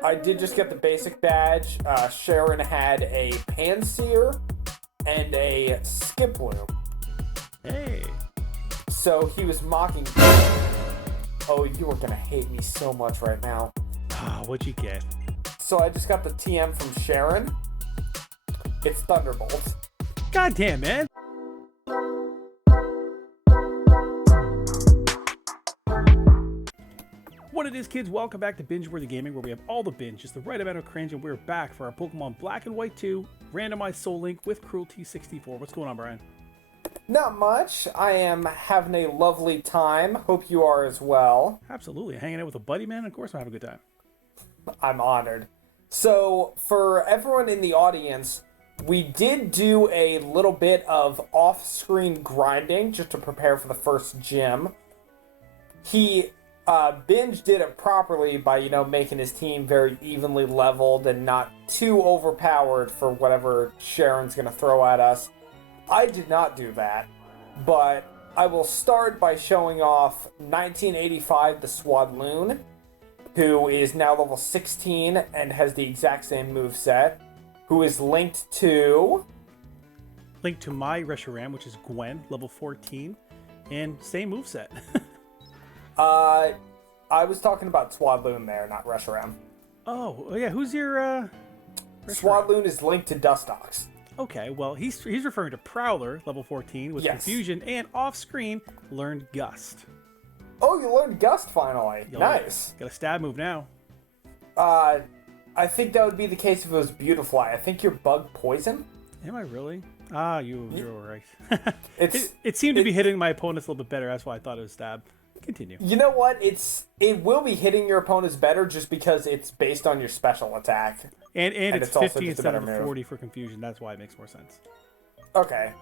I did just get the basic badge. Cheren had a Panseer and a Skiploom. Hey. So he was mocking me. Oh, you are gonna hate me so much right now. Oh, what'd you get? So I just got the TM from Cheren. It's Thunderbolt. God damn, man. What it is, kids, welcome back to Binge-worthy Gaming, where we have all the binge, just the right amount of cringe, and we're back for our Pokemon Black and White 2 Randomized Soul Link with Kroolty64. What's going on, Brian? Not much. I am having a lovely time. Hope you are as well. Absolutely. Hanging out with a buddy, man. Of course I'm having a good time. I'm honored. So, for everyone in the audience, we did do a little bit of off-screen grinding just to prepare for the first gym. Binge did it properly by, making his team very evenly leveled and not too overpowered for whatever Cheren's going to throw at us. I did not do that, but I will start by showing off 1985 the Swadloon, who is now level 16 and has the exact same moveset, who is linked to my Reshiram, which is Gwen, level 14, and same moveset. I was talking about Swadloon there, not Reshiram. Oh, yeah, who's your, Swadloon is linked to Dustox. Okay, well, he's referring to Prowler, level 14, with Confusion, and off-screen, learned Gust. Oh, you learned Gust finally. Yo, Nice. Got a stab move now. I think that would be the case if it was Beautifly. I think you're Bug Poison. Am I really? Ah, you're right. It's it seemed to be hitting my opponents a little bit better. That's why I thought it was stab. Continue. You know what? It will be hitting your opponents better just because it's based on your special attack. And it's 50 instead of move. 40 for Confusion. That's why it makes more sense. Okay.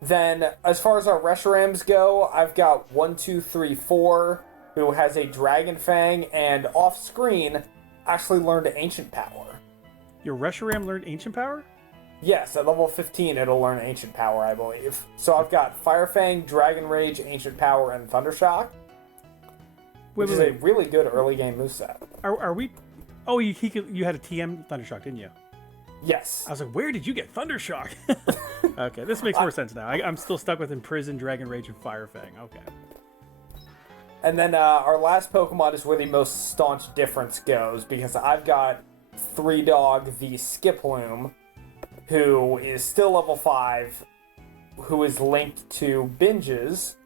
Then, as far as our Reshirams go, I've got 1, 2, 3, 4, who has a Dragon Fang, and off-screen, actually learned Ancient Power. Your Reshiram learned Ancient Power? Yes, at level 15, it'll learn Ancient Power, I believe. So I've got Fire Fang, Dragon Rage, Ancient Power, and Thundershock, which is a really good early-game moveset. Are we... Oh, you had a TM Thundershock, didn't you? Yes. I was like, where did you get Thundershock? Okay, this makes more sense now. I'm still stuck with Imprison, Dragon Rage, and Fire Fang. Okay. And then our last Pokemon is where the most staunch difference goes, because I've got 3-Dog, the Skiploom, who is still level 5, who is linked to Binge's.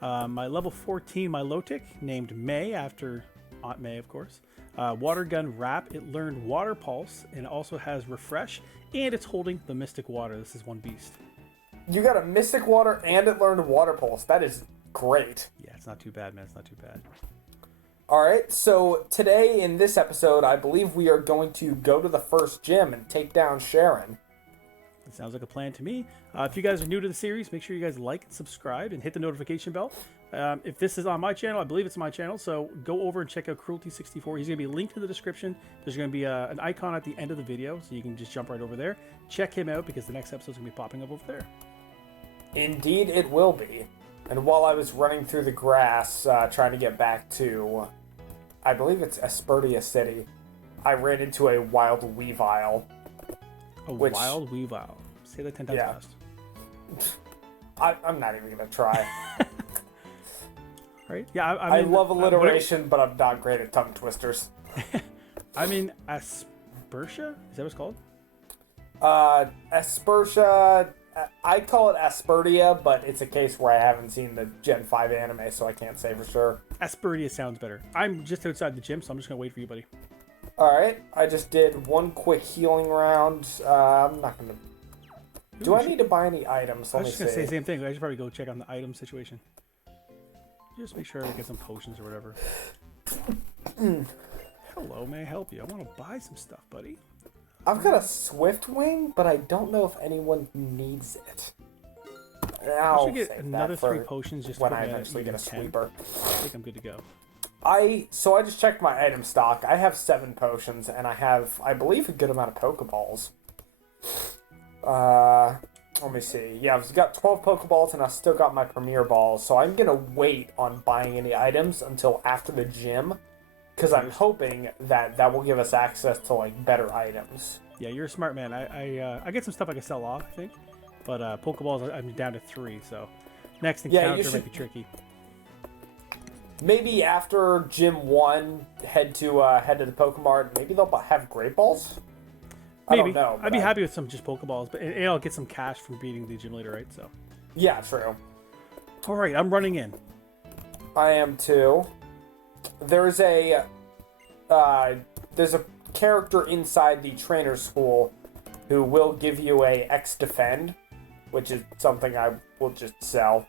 My level 14 Milotic, named May, after Aunt May, of course. Water Gun Wrap, it learned Water Pulse, and it also has Refresh, and it's holding the Mystic Water. This is one beast. You got a Mystic Water, and it learned Water Pulse. That is great. Yeah, it's not too bad, man. It's not too bad. Alright, so today in this episode, I believe we are going to go to the first gym and take down Cheren. It sounds like a plan to me. If you guys are new to the series, make sure you guys like and subscribe and hit the notification bell. If this is on my channel, I believe it's my channel, so go over and check out Kroolty64. He's going to be linked in the description. There's going to be an icon at the end of the video, so you can just jump right over there. Check him out, because the next episode's going to be popping up over there. Indeed it will be. And while I was running through the grass, trying to get back to, I believe it's Aspertia City, I ran into a wild Weavile. Wild Weavile. Say that 10 times fast. I'm not even going to try. Right? Yeah, I love alliteration, but I'm not great at tongue twisters. I mean, Aspertia? Is that what it's called? Aspertia, I call it Aspertia, but it's a case where I haven't seen the Gen 5 anime, so I can't say for sure. Aspertia sounds better. I'm just outside the gym, so I'm just going to wait for you, buddy. Alright, I just did one quick healing round. I'm not going to... Do I need to buy any items? I was just going to say the same thing. I should probably go check on the item situation. Just make sure I get some potions or whatever. Hello, may I help you? I want to buy some stuff, buddy. I've got a Swift Wing, but I don't know if anyone needs it. I should get another 3 potions just when I eventually get a Sweeper. I think I'm good to go. So I just checked my item stock. I have 7 potions, and I have, I believe, a good amount of Pokeballs. Let me see. Yeah, I've got 12 Pokeballs, and I've still got my Premier Balls, so I'm going to wait on buying any items until after the gym, because I'm hoping that that will give us access to like better items. Yeah, you're a smart man. I get some stuff I can sell off, I think. But Pokeballs, I'm down to 3, so next encounter might be tricky. Maybe after Gym 1, head to the Pokemart. Maybe they'll have Great Balls? Maybe. I don't know. I'd be happy with some just Pokeballs, but and I'll get some cash from beating the gym leader, right? So. Yeah, true. All right, I'm running in. I am too. There's a character inside the trainer school who will give you a X defend, which is something I will just sell.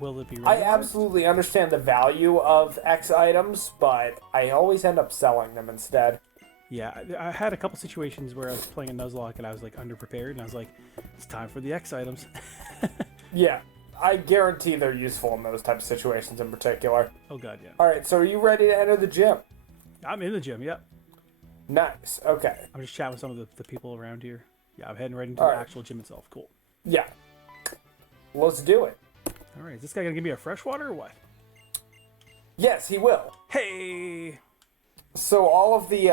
Will it be randomized? I absolutely understand the value of X items, but I always end up selling them instead. Yeah, I had a couple situations where I was playing a Nuzlocke and I was like underprepared, and I was like, it's time for the X items. Yeah, I guarantee they're useful in those types of situations in particular. Oh god, yeah. Alright, so are you ready to enter the gym? I'm in the gym, yep. Nice, okay. I'm just chatting with some of the people around here. Yeah, I'm heading right into All the right. actual gym itself. Cool. Yeah. Let's do it. All right, is this guy gonna give me a fresh water or what? Yes, he will. Hey! So all of the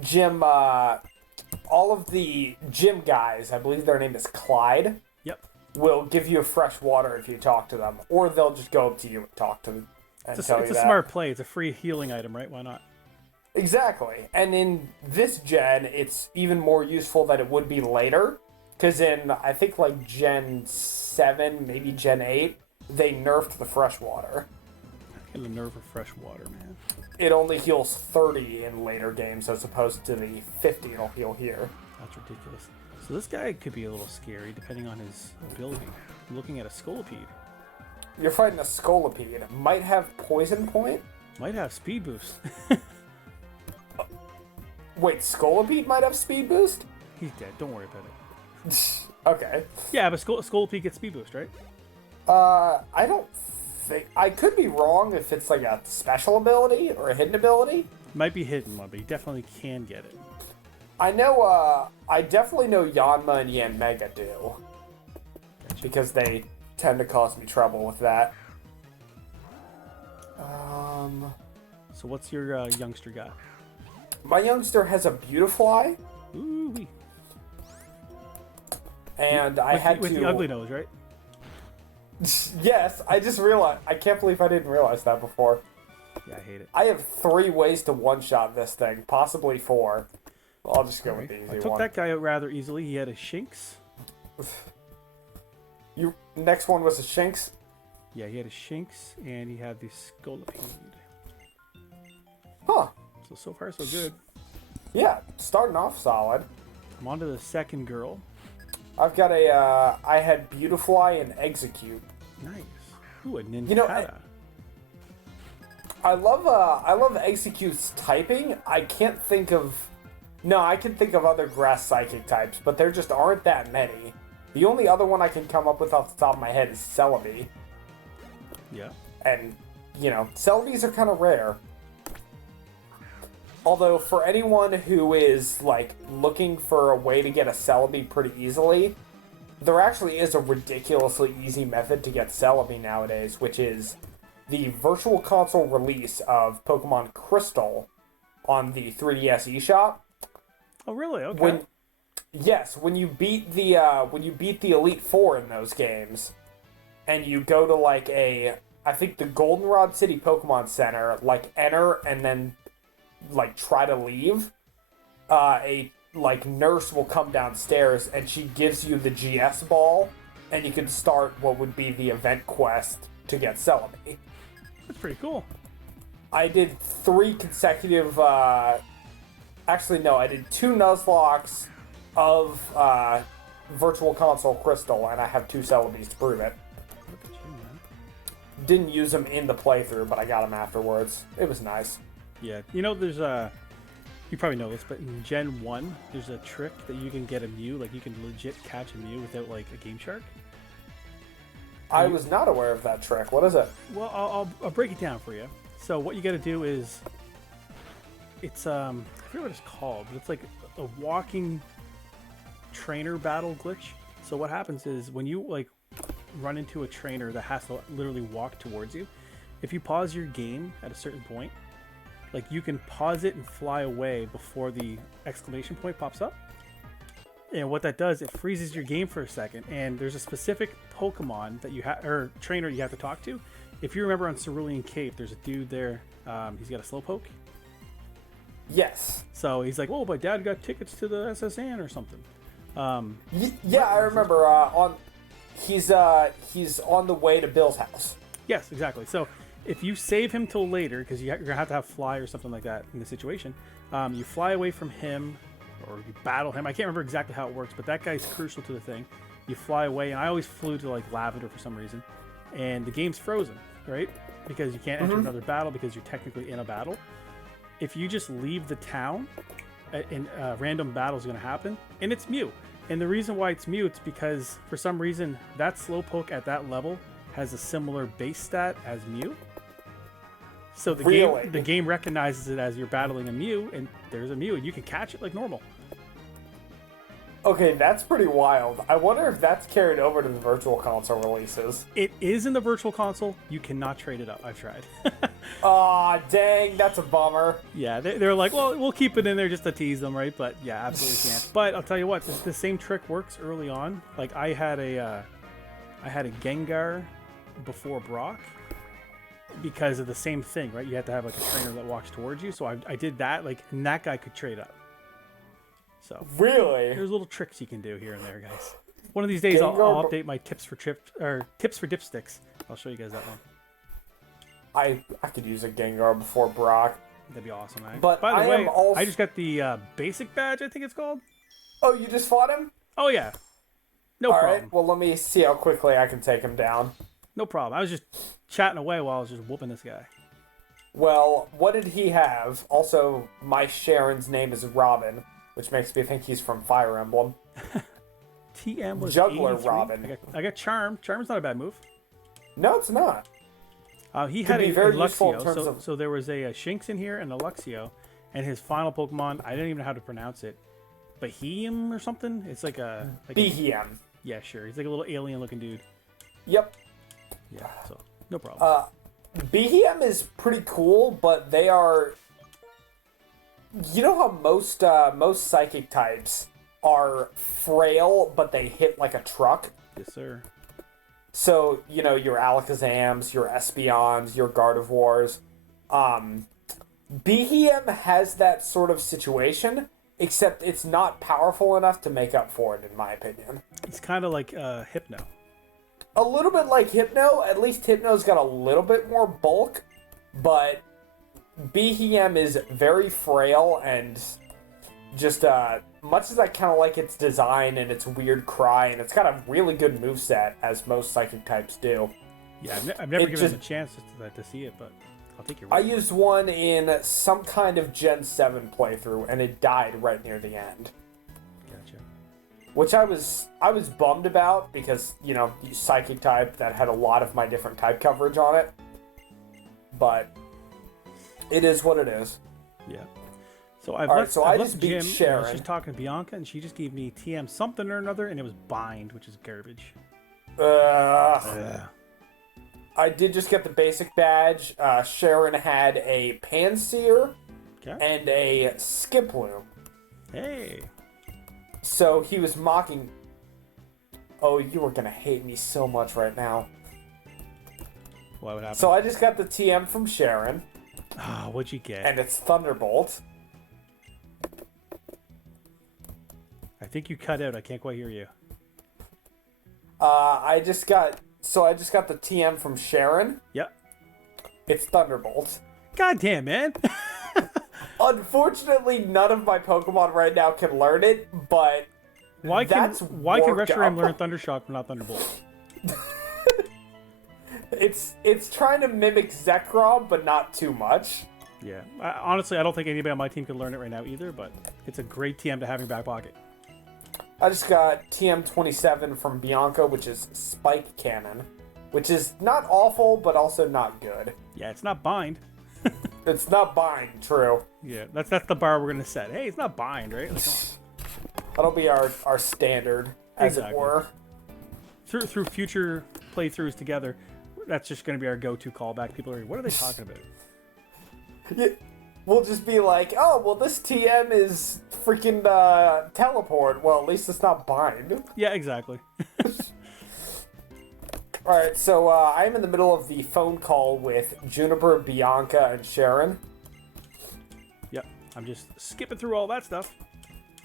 gym guys, I believe their name is Clyde, Yep. will give you fresh water if you talk to them, or they'll just go up to you and talk to them and It's tell a you that. smart play. It's a free healing item, right? Why not? Exactly. And in this gen, it's even more useful than it would be later, because in, I think, like Gen 7, maybe Gen 8, they nerfed the fresh water. Get a nerve of fresh water, man. It only heals 30 in later games as opposed to the 50 it'll heal here. That's ridiculous. So this guy could be a little scary depending on his ability. I'm looking at a Scolipede. You're fighting a Scolipede. Might have Poison Point? Might have speed boost. Wait, Scolipede might have Speed Boost? He's dead. Don't worry about it. Okay. Yeah, but Scolipede gets speed boost, right? I don't think... I could be wrong if it's like a special ability or a hidden ability. Might be hidden one, but he definitely can get it. I know, I definitely know Yanma and Yanmega do. Gotcha. Because they tend to cause me trouble with that. So what's your youngster got? My youngster has a Beautifly, Ooh-wee. and I had with to... the ugly nose, right? Yes, I just realized... I can't believe I didn't realize that before. Yeah, I hate it. I have 3 ways to one-shot this thing, possibly 4. I'll just go with the I easy took one. that guy out rather easily. He had a Shinx. Next one was a Shinx. Yeah, he had a Shinx, and he had the Scolipede. Huh. So far, so good. Yeah, starting off solid. I'm on to the second girl. I've got a, I had Beautifly and Execute. Nice. Ooh, a Ninja. You know, I love Execute's typing. I can't think of... No, I can think of other grass psychic types, but there just aren't that many. The only other one I can come up with off the top of my head is Celebi. Yeah. And, you know, Celebis are kind of rare. Although, for anyone who is, like, looking for a way to get a Celebi pretty easily, there actually is a ridiculously easy method to get Celebi nowadays, which is the Virtual Console release of Pokemon Crystal on the 3DS eShop. Oh, really? Okay. When you beat the Elite Four in those games, and you go to like I think the Goldenrod City Pokemon Center, like enter and then like try to leave, a like nurse will come downstairs and she gives you the GS ball, and you can start what would be the event quest to get Celebi. That's pretty cool. I did 3 consecutive. Actually, no, I did 2 Nuzlocks of Virtual Console Crystal, and I have 2 Celebis to prove it. Look at you, man. Didn't use them in the playthrough, but I got them afterwards. It was nice. Yeah. You know, there's you probably know this, but in Gen 1, there's a trick that you can get a Mew. Like, you can legit catch a Mew without, like, a Game Shark. I was not aware of that trick. What is it? Well, I'll break it down for you. So what you got to do is, it's I forget what it's called, but it's like a walking trainer battle glitch. So what happens is when you like run into a trainer that has to literally walk towards you, if you pause your game at a certain point, like you can pause it and fly away before the exclamation point pops up. And what that does, it freezes your game for a second. And there's a specific Pokemon that you have, or trainer you have to talk to. If you remember on Cerulean Cape, there's a dude there. He's got a Slowpoke. Yes. So he's like, "Oh, my dad got tickets to the SSN or something." Yeah, I remember. He's on the way to Bill's house. Yes, exactly. So if you save him till later, because you're gonna have to have fly or something like that in the situation, you fly away from him, or you battle him. I can't remember exactly how it works, but that guy's crucial to the thing. You fly away, and I always flew to like Lavender for some reason, and the game's frozen, right? Because you can't enter another battle because you're technically in a battle. If you just leave the town, and random battle is going to happen, and it's Mew. And the reason why it's Mew, it's because for some reason that Slowpoke at that level has a similar base stat as Mew. So the game recognizes it as you're battling a Mew, and there's a Mew, and you can catch it like normal. Okay, that's pretty wild. I wonder if that's carried over to the Virtual Console releases. It is in the Virtual Console. You cannot trade it up. I've tried. Aw, dang, that's a bummer. Yeah, they're like, well, we'll keep it in there just to tease them, right? But yeah, absolutely can't. But I'll tell you what, the same trick works early on. Like I had a Gengar before Brock because of the same thing, right? You have to have like a trainer that walks towards you. So I did that, like, and that guy could trade up. So really, there's little tricks you can do here and there, guys. One of these days, I'll update my tips for dipsticks. I'll show you guys that one. I could use a Gengar before Brock. That'd be awesome, man. But by the way, I just got the basic badge, I think it's called. Oh, you just fought him? Oh yeah, no problem. All right, well let me see how quickly I can take him down. No problem. I was just chatting away while I was just whooping this guy. Well, what did he have? Also, my Cheren's name is Robin, which makes me think he's from Fire Emblem. TM was Juggler 83. Robin. I got Charm. Charm's not a bad move. No, it's not. He had a Luxio, of... so there was a Shinx in here and a Luxio, and his final Pokemon, I didn't even know how to pronounce it. Behem or something? It's like a... Behem. Yeah, sure. He's like a little alien-looking dude. Yep. Yeah, so no problem. Behem is pretty cool, but they are... You know how most psychic types are frail, but they hit like a truck? Yes, sir. So, you know, your Alakazams, your Espeons, your Gardevoirs. Behem has that sort of situation, except it's not powerful enough to make up for it, in my opinion. It's kind of like Hypno. A little bit like Hypno. At least Hypno's got a little bit more bulk, but Behem is very frail and just much as I kind of like its design and its weird cry, and it's got a really good moveset, as most psychic types do. Yeah, I've never given it a chance to see it, but I'll take your word. I used one in some kind of Gen 7 playthrough, and it died right near the end. Gotcha. Which I was bummed about, because, you know, psychic type that had a lot of my different type coverage on it. But it is what it is. Yeah. So I just beat Jim. Cheren. I was just talking to Bianca, and she just gave me TM something or another, and it was Bind, which is garbage. I did just get the basic badge. Cheren had a Panseer and a Skiploom. Hey. So he was mocking... Oh, you are going to hate me so much right now. What would happen? So I just got the TM from Cheren. Ah, what'd you get? And it's Thunderbolt. I think you cut out. I can't quite hear you. I just got the TM from Cheren. Yep. It's Thunderbolt. God damn, man. Unfortunately, none of my Pokemon right now can learn it, but why can Reshiram learn Thundershock but not Thunderbolt? It's trying to mimic Zekrom, but not too much. Yeah. Honestly, I don't think anybody on my team can learn it right now either, but it's a great TM to have in your back pocket. I just got TM27 from Bianca, which is Spike Cannon, which is not awful, but also not good. Yeah, it's not Bind. It's not Bind, true. Yeah, that's the bar we're gonna set. Hey, it's not Bind, right? Like, come on. That'll be our standard, as it were. Through future playthroughs together, that's just going to be our go-to callback. People are like, what are they talking about? Yeah, we'll just be like, oh, well, this TM is freaking teleport. Well, at least it's not bind. Yeah, exactly. All right, so I'm in the middle of the phone call with Juniper, Bianca, and Cheren. Yep, I'm just skipping through all that stuff.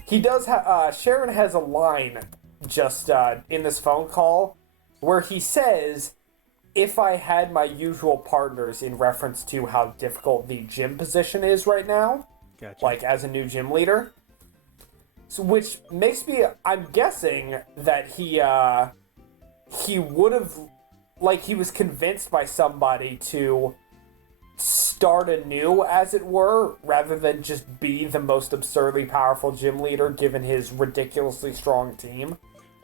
He does Cheren has a line just in this phone call where he says, if I had my usual partners, in reference to how difficult the gym position is right now, Gotcha. like as a new gym leader. So, which makes me, I'm guessing that he would have, like, he was convinced by somebody to start anew, as it were, rather than just be the most absurdly powerful gym leader given his ridiculously strong team.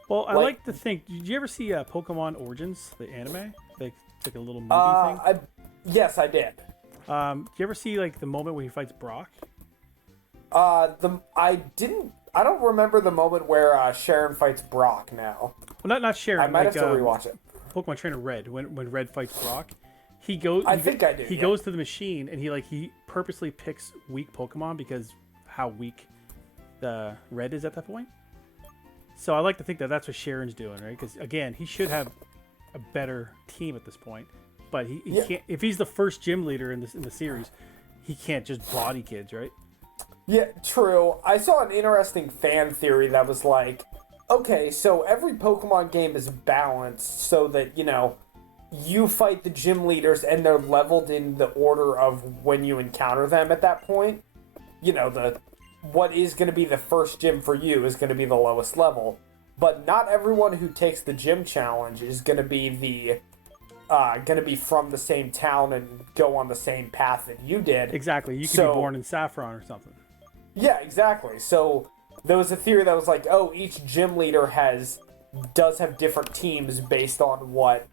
Well, I like to think, did you ever see Pokemon Origins, the anime? Like, it's like a little movie thing? Yes, I did. Did you ever see, like, the moment where he fights Brock? I don't remember the moment where Cheren fights Brock now. Well, not Cheren. I might have to rewatch it. Pokemon Trainer Red, when Red fights Brock, he goes. I think I do. He goes to the machine and he purposely picks weak Pokemon because how weak the Red is at that point. So I like to think that that's what Sharon's doing, right? Because again, he should have a better team at this point, but he can't. If he's the first gym leader in the series, he can't just body kids, right? Yeah, true. I saw an interesting fan theory that was like, okay, so every Pokemon game is balanced so that, you fight the gym leaders and they're leveled in the order of when you encounter them at that point. What is going to be the first gym for you is going to be the lowest level. But not everyone who takes the gym challenge is going to be from the same town and go on the same path that you did. Exactly. You could be born in Saffron or something. Yeah, exactly. So there was a theory that was like, oh, each gym leader does have different teams based on what.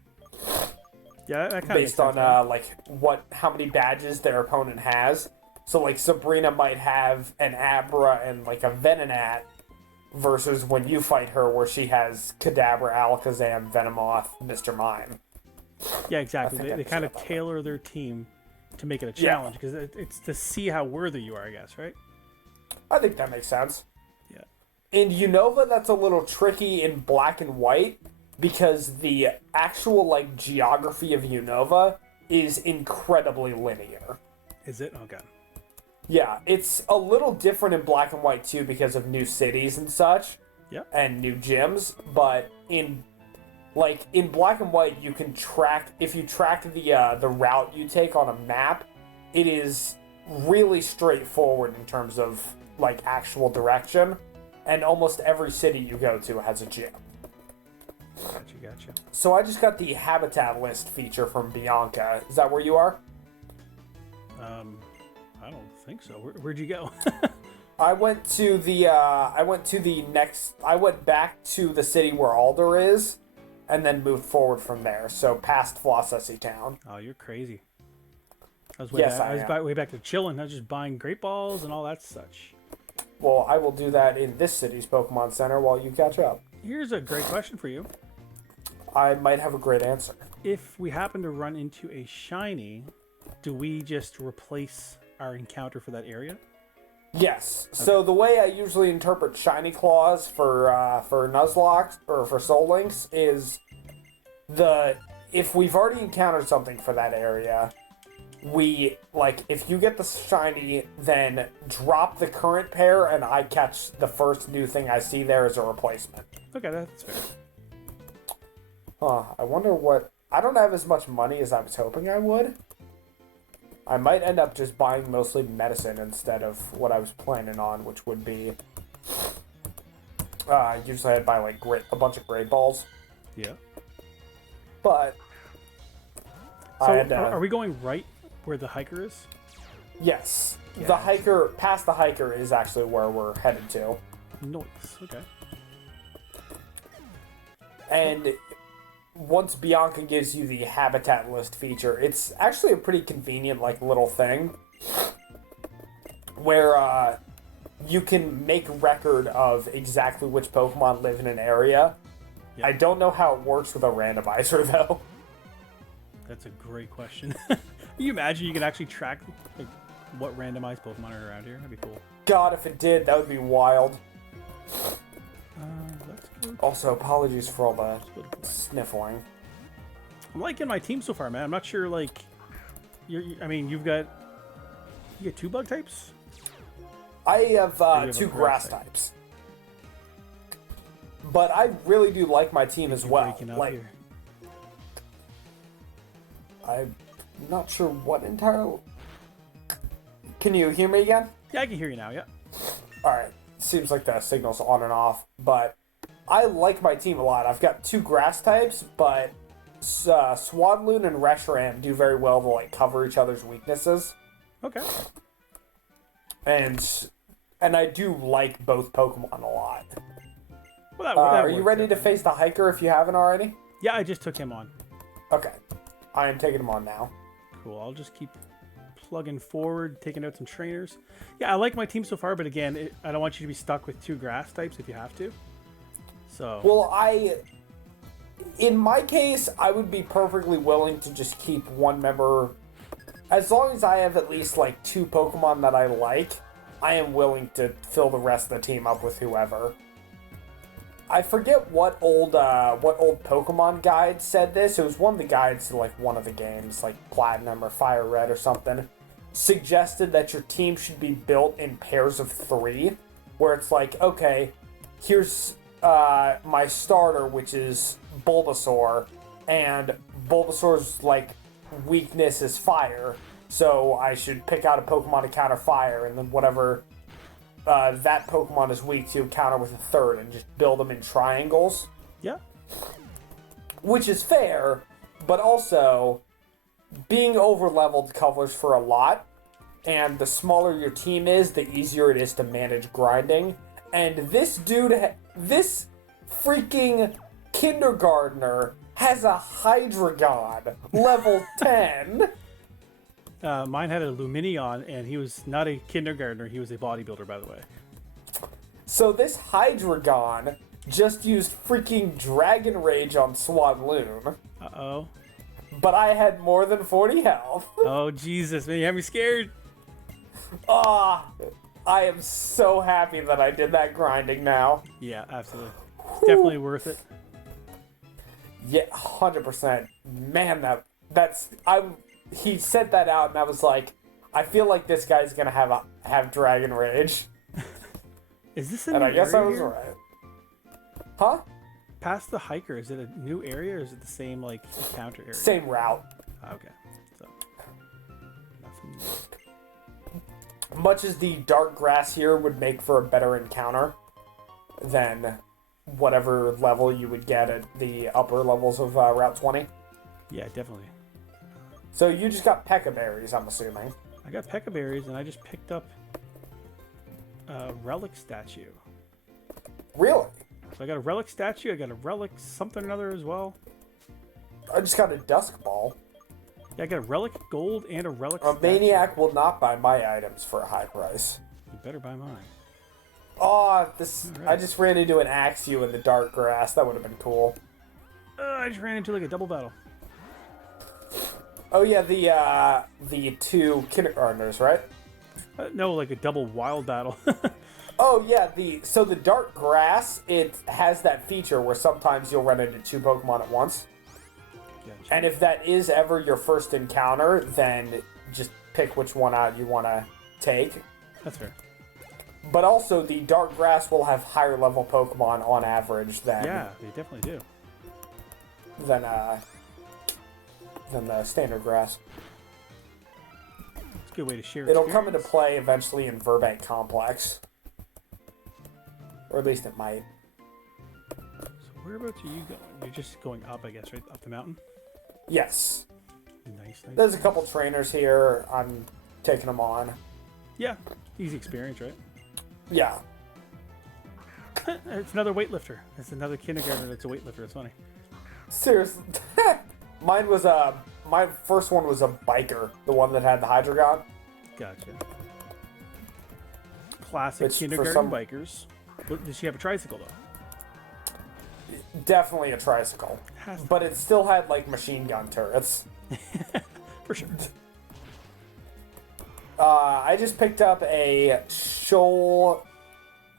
Yeah, that kind based of on how many badges their opponent has. So like Sabrina might have an Abra and like a Venonat, versus when you fight her where she has Kadabra, Alakazam, Venomoth, Mr. Mime. Yeah, exactly. They kind of tailor their team to make it a challenge because it's to see how worthy you are, I guess, right? I think that makes sense. Yeah. In Unova, that's a little tricky in Black and White because the actual geography of Unova is incredibly linear. Is it? Okay. Yeah, it's a little different in Black and White too because of new cities and such. Yeah. And new gyms, but in Black and White, you can track, if you track the route you take on a map, it is really straightforward in terms of actual direction, and almost every city you go to has a gym. Gotcha. So I just got the habitat list feature from Bianca. Is that where you are? I don't think so. Where'd you go? I went back to the city where Alder is, and then moved forward from there. So past Flossessy Town. Oh, you're crazy. I was way back to chilling. I was just buying great balls and all that such. Well, I will do that in this city's Pokemon Center while you catch up. Here's a great question for you. I might have a great answer. If we happen to run into a shiny, do we just replace our encounter for that area? Yes. Okay. So the way I usually interpret shiny claws for Nuzlocke or for Soul Links is if we've already encountered something for that area, if you get the shiny, then drop the current pair and I catch the first new thing I see there as a replacement. Okay, that's fair. I wonder I don't have as much money as I was hoping I would. I might end up just buying mostly medicine instead of what I was planning on, which would be usually I'd buy a bunch of great balls. Yeah. But are we going right where the hiker is? Yes. Yeah. The hiker, past the hiker, is actually where we're headed to. Nice. Okay. And once Bianca gives you the habitat list feature, it's actually a pretty convenient little thing where you can make record of exactly which Pokemon live in an area. Yep. I don't know how it works with a randomizer though. That's a great question. Can you imagine you can actually track like what randomized Pokemon are around here? That'd be cool. God, if it did, that would be wild. Let's go. Also, apologies for all the sniffling. I'm liking my team so far, man. I'm not sure, like, I mean, you get 2 bug types? I have, have 2 a grass type. types. But I really do like my team as well. Breaking up Like, here. I'm not sure what entire... Can you hear me again? Yeah, I can hear you now, yeah. Alright, seems like the signal's on and off, but I like my team a lot. I've got 2 grass types, but Swadloon and Reshiram do very well to like cover each other's weaknesses. Okay. And I do like both Pokemon a lot. Well, that Are you works ready out, to man. face the hiker if you haven't already? Yeah, I just took him on. Okay. I am taking him on now. Cool. I'll just keep plugging forward, taking out some trainers. Yeah, I like my team so far, but again, I don't want you to be stuck with 2 grass types if you have to. So. Well, in my case, I would be perfectly willing to just keep one member. As long as I have at least like 2 Pokemon that I like, I am willing to fill the rest of the team up with whoever. I forget what old Pokemon guide said this. It was one of the guides to like one of the games, like Platinum or Fire Red or something. Suggested that your team should be built in pairs of 3, where it's like, okay, here's my starter, which is Bulbasaur, and Bulbasaur's like weakness is fire, so I should pick out a Pokemon to counter fire, and then whatever that Pokemon is weak to, counter with a third, and just build them in triangles. Yeah. Which is fair, but also being over-leveled covers for a lot, and the smaller your team is, the easier it is to manage grinding. And this dude, this freaking kindergartner has a Hydreigon, level 10. Mine had a Lumineon, and he was not a kindergartner. He was a bodybuilder, by the way. So this Hydreigon just used freaking Dragon Rage on Swadloon. Uh-oh. But I had more than 40 health. Oh, Jesus, man. You have me scared. Ah, I am so happy that I did that grinding now. Yeah, absolutely. It's definitely worth it. Yeah, 100%. Man, he said that out, and I was like, I feel like this guy's gonna have Dragon Rage. Is this a And new I guess I area was here? right. Huh? Past the hiker, is it a new area, or is it the same, like, encounter area? Same route. Okay. So, nothing. Much as the dark grass here would make for a better encounter than whatever level you would get at the upper levels of Route 20. Yeah, definitely. So you just got Pekka berries, I'm assuming. I got Pekka berries, and I just picked up a relic statue. Really? So I got a relic statue, I got a relic something or other as well. I just got a Dusk Ball. Yeah, I got a relic gold and a relic A statue. maniac will not buy my items for a high price. You better buy mine. Oh, Alright. I just ran into an Axew in the dark grass. That would have been cool. I just ran into like a double battle. Oh yeah, the 2 kindergartners, right? No, like a double wild battle. Oh yeah, so the dark grass, it has that feature where sometimes you'll run into 2 Pokemon at once. Gotcha. And if that is ever your first encounter, then just pick which one out you want to take. That's fair. But also, the dark grass will have higher level Pokemon on average than Yeah, they definitely do. than the standard grass. It's a good way to share It'll come into experience. play eventually in Verbank Complex. Or at least it might. So whereabouts are you going? You're just going up, I guess, right? Up the mountain? Yes. Nice. There's a couple trainers here. I'm taking them on. Yeah, easy experience, right? Yeah. It's another weightlifter. It's another kindergartner that's a weightlifter. It's funny. Seriously. Mine was my first one was a biker, the one that had the Hydreigon. Gotcha. Classic Which, for kindergarten some- bikers. But did she have a tricycle though? Definitely a tricycle. Has But it still had like machine gun turrets. For sure. I just picked up a shoal.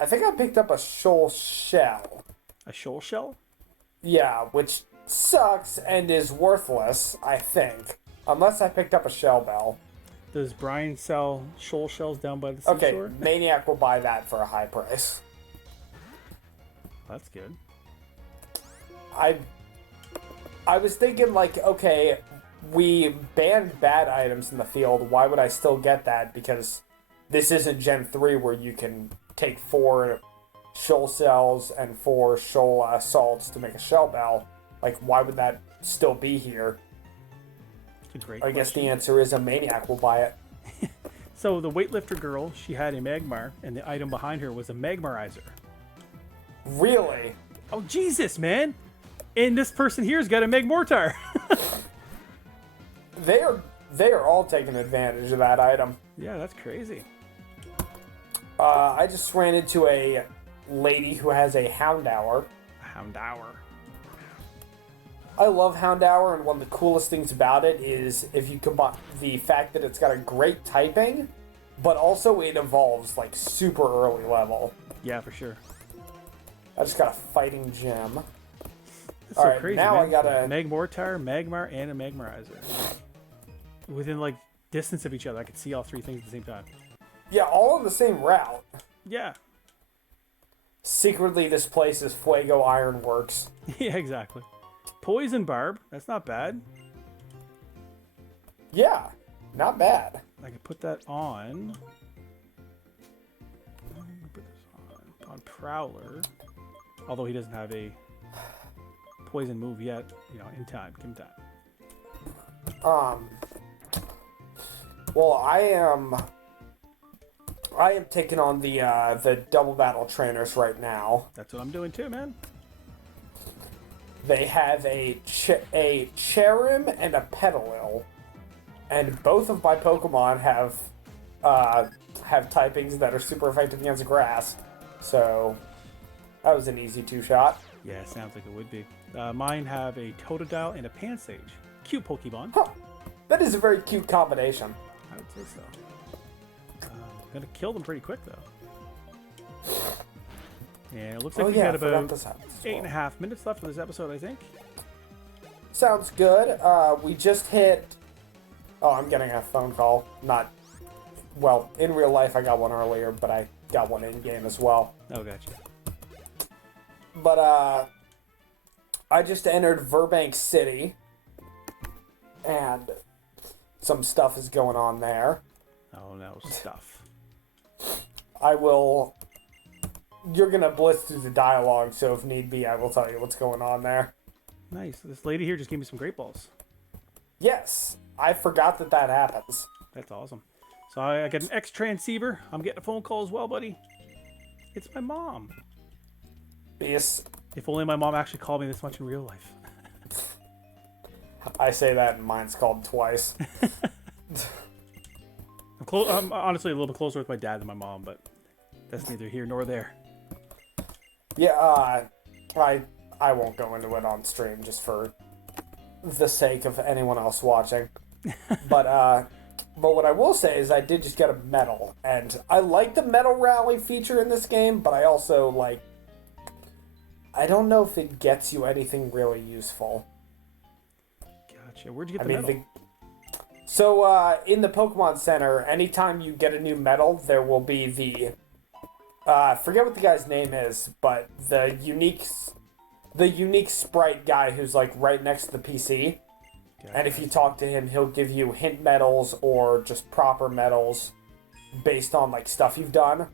I think I picked up a shoal shell. A shoal shell? Yeah, which sucks and is worthless, I think. Unless I picked up a shell bell. Does Brian sell shoal shells down by the seashore? Okay, Maniac will buy that for a high price. That's good. I was thinking, like, okay, we banned bad items in the field. Why would I still get that? Because this isn't Gen 3 where you can take 4 shoal cells and 4 shoal salts to make a shell bell. Like, why would that still be here? That's a great I guess question. the answer is a Maniac will buy it. So the weightlifter girl, she had a Magmar, and the item behind her was a Magmarizer. Really? Oh, Jesus, man! And this person here's got a Magmortar. They are all taking advantage of that item. Yeah, that's crazy. I just ran into a lady who has a Houndour. Houndour. I love Houndour, and one of the coolest things about it is if you combine the fact that it's got a great typing, but also it evolves like super early level. Yeah, for sure. I just got a fighting gem. That's All so right, crazy, now man. I got a Magmortar, Magmar, and a Magmarizer. Within, like, distance of each other. I could see all 3 things at the same time. yeah, all on the same route. Yeah. Secretly, this place is Fuego Ironworks. Yeah, exactly. Poison Barb. That's not bad. Yeah, not bad. I could put that on. I'm gonna put this on Prowler. Although he doesn't have a poison move yet. You know, in time. Give him time. Well, I am taking on the double battle trainers right now. That's what I'm doing too, man. They have a Cheren and a Petalil, and both of my Pokemon have typings that are super effective against grass. So that was an easy 2-shot. Yeah, it sounds like it would be. Mine have a Totodile and a Pansage. Cute Pokemon. Huh. That is a very cute combination. I would say so. I'm gonna kill them pretty quick though. And it looks like we got about 8.5 minutes left for this episode, I think. Sounds good. We just hit... Oh, I'm getting a phone call. Not... Well, in real life I got one earlier, but I got one in-game as well. Oh, gotcha. But, I just entered Burbank City. And some stuff is going on there. Oh, no, stuff. I will... You're gonna blitz through the dialogue, so if need be, I will tell you what's going on there. Nice. This lady here just gave me some great balls. Yes, I forgot that happens. That's awesome. So I got an X transceiver. I'm getting a phone call as well, buddy. It's my mom. Yes, If only my mom actually called me this much in real life. I say that, and mine's called twice. I'm honestly a little bit closer with my dad than my mom, but that's neither here nor there. Yeah, I won't go into it on stream just for the sake of anyone else watching. But what I will say is I did just get a medal, and I like the medal rally feature in this game, but I also like... I don't know if it gets you anything really useful. Gotcha. Where'd you get the medal? So, in the Pokemon Center, anytime you get a new medal, there will be the... forget what the guy's name is, but the unique sprite guy who's, like, right next to the PC. Gotcha. And if you talk to him, he'll give you hint medals or just proper medals based on, like, stuff you've done.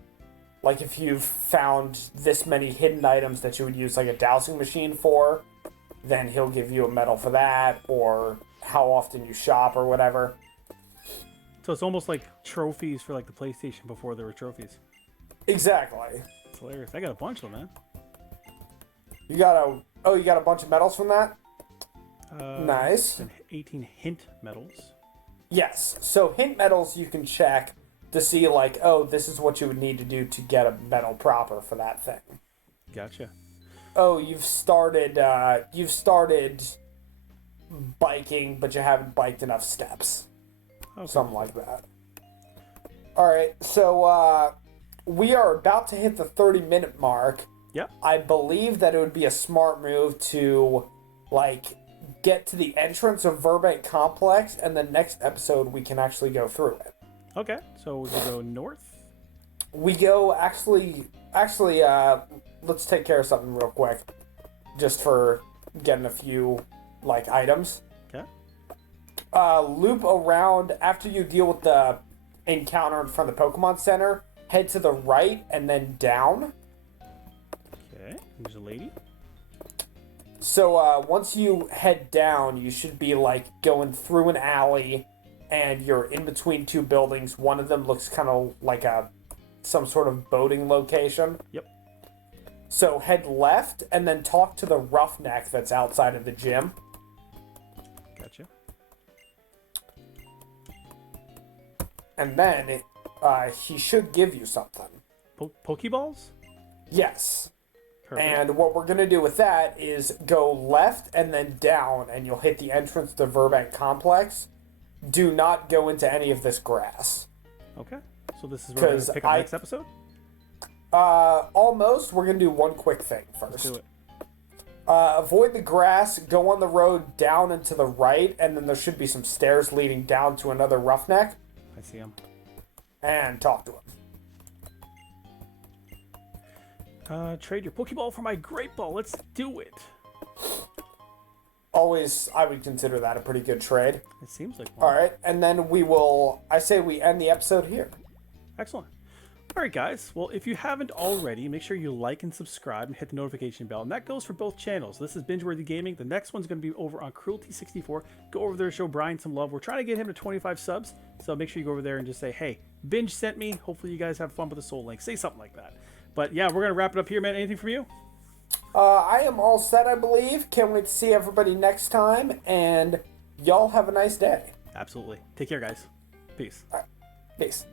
Like, if you've found this many hidden items that you would use, like, a dowsing machine for, then he'll give you a medal for that, or how often you shop or whatever. So it's almost like trophies for, like, the PlayStation before there were trophies. Exactly. It's hilarious. I got a bunch of them, man. You got a bunch of medals from that? Nice. 18 hint medals. Yes. So hint medals you can check to see, like, oh, this is what you would need to do to get a medal proper for that thing. biking, but you haven't biked enough steps. Okay. Something like that. Alright, so we are about to hit the 30-minute mark. Yep. I believe that it would be a smart move to, like, get to the entrance of Burbank Complex, and the next episode we can actually go through it. Okay, so we go north. We go, actually, let's take care of something real quick. Just for getting a few, like, items. Okay. Loop around, after you deal with the encounter in front of the Pokemon Center, head to the right and then down. Okay, there's a lady. So once you head down, you should be like going through an alley, and you're in between two buildings. One of them looks kind of like some sort of boating location. Yep. So head left and then talk to the roughneck that's outside of the gym. Gotcha. And then he should give you something. Pokeballs? Yes. Perfect. And what we're going to do with that is go left and then down, and you'll hit the entrance to Burbank Complex. Do not go into any of this grass. Okay. So this is where we're going to pick up next episode? Almost. We're going to do one quick thing first. Let's do it. Avoid the grass, go on the road down and to the right, and then there should be some stairs leading down to another roughneck. I see him. And talk to him. Trade your Pokeball for my Great Ball. Let's do it. Always, I would consider that a pretty good trade. It seems like one. All right, and then I say we end the episode here. Excellent. All right, guys. Well, if you haven't already, make sure you like and subscribe and hit the notification bell. And that goes for both channels. This is Binge-worthy Gaming. The next one's going to be over on Kroolty64. Go over there, show Brian some love. We're trying to get him to 25 subs, so make sure you go over there and just say, hey, Binge sent me. Hopefully you guys have fun with the Soul Link. Say something like that. But yeah, we're going to wrap it up here, man. Anything from you? I am all set, I believe. Can't wait to see everybody next time. And y'all have a nice day. Absolutely. Take care, guys. Peace. All right. Peace.